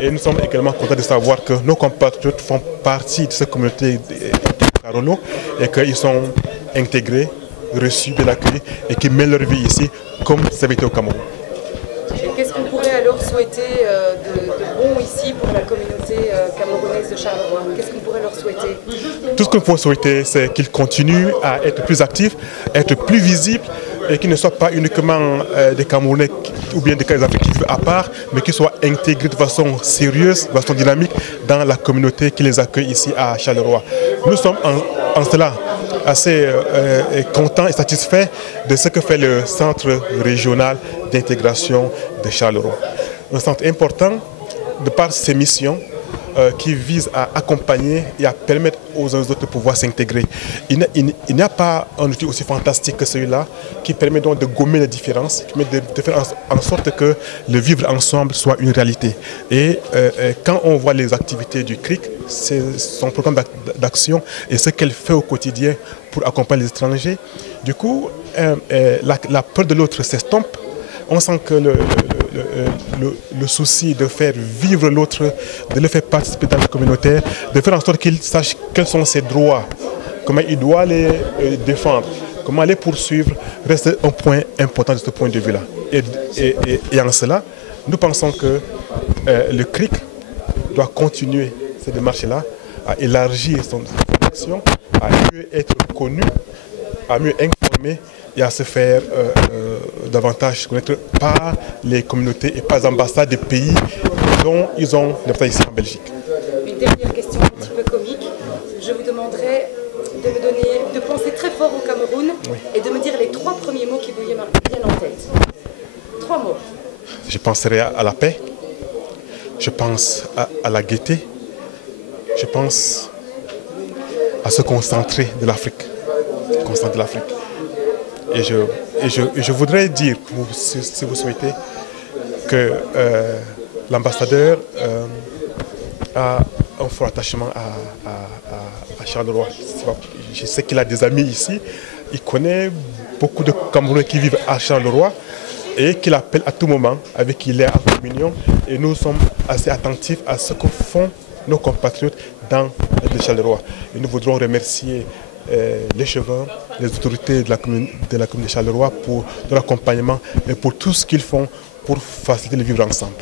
Et nous sommes également contents de savoir que nos compatriotes font partie de cette communauté de Karono et qu'ils sont intégrés, reçus, bien accueillis et qu'ils mènent leur vie ici comme ça avait été au Cameroun. Qu'est-ce qu'on pourrait alors souhaiter de bon ici pour la communauté camerounaise de Charleroi? Qu'est-ce qu'on pourrait leur souhaiter? Tout ce qu'on peut souhaiter, c'est qu'ils continuent à être plus actifs, être plus visibles et qu'ils ne soient pas uniquement des Camerounais ou bien des Africains à part, mais qu'ils soient intégrés de façon sérieuse, de façon dynamique dans la communauté qui les accueille ici à Charleroi. Nous sommes en cela assez contents et satisfaits de ce que fait le Centre régional d'intégration de Charleroi. Un centre important de par ses missions qui vise à accompagner et à permettre aux uns et aux autres de pouvoir s'intégrer. Il n'y a pas un outil aussi fantastique que celui-là qui permet donc de gommer les différences, qui permet de faire en sorte que le vivre ensemble soit une réalité. Et quand on voit les activités du CRIC, c'est son programme d'action et ce qu'elle fait au quotidien pour accompagner les étrangers, du coup, la peur de l'autre s'estompe. On sent que le souci de faire vivre l'autre, de le faire participer dans la communauté, de faire en sorte qu'il sache quels sont ses droits, comment il doit les défendre, comment les poursuivre, reste un point important de ce point de vue-là. Et en cela, nous pensons que le CRIC doit continuer cette démarche-là, à élargir son action, à mieux être connu, à mieux informer et à se faire davantage connaître par les communautés et par les ambassades des pays dont ils ont des ici en Belgique. Une dernière question un petit peu comique. Je vous demanderai de penser très fort au Cameroun et de me dire les 3 premiers mots qui vous viennent en tête. 3 mots. Je penserai à la paix, je pense à la gaieté, je pense à se concentrer de l'Afrique. Et je voudrais dire, si vous souhaitez, que l'ambassadeur a un fort attachement à Charleroi. Je sais qu'il a des amis ici, il connaît beaucoup de Camerounais qui vivent à Charleroi et qu'il appelle à tout moment, avec qui il est en communion. Et nous sommes assez attentifs à ce que font nos compatriotes dans le Charleroi. Et nous voudrons remercier les chevins, les autorités de la commune de Charleroi pour leur accompagnement et pour tout ce qu'ils font pour faciliter le vivre ensemble.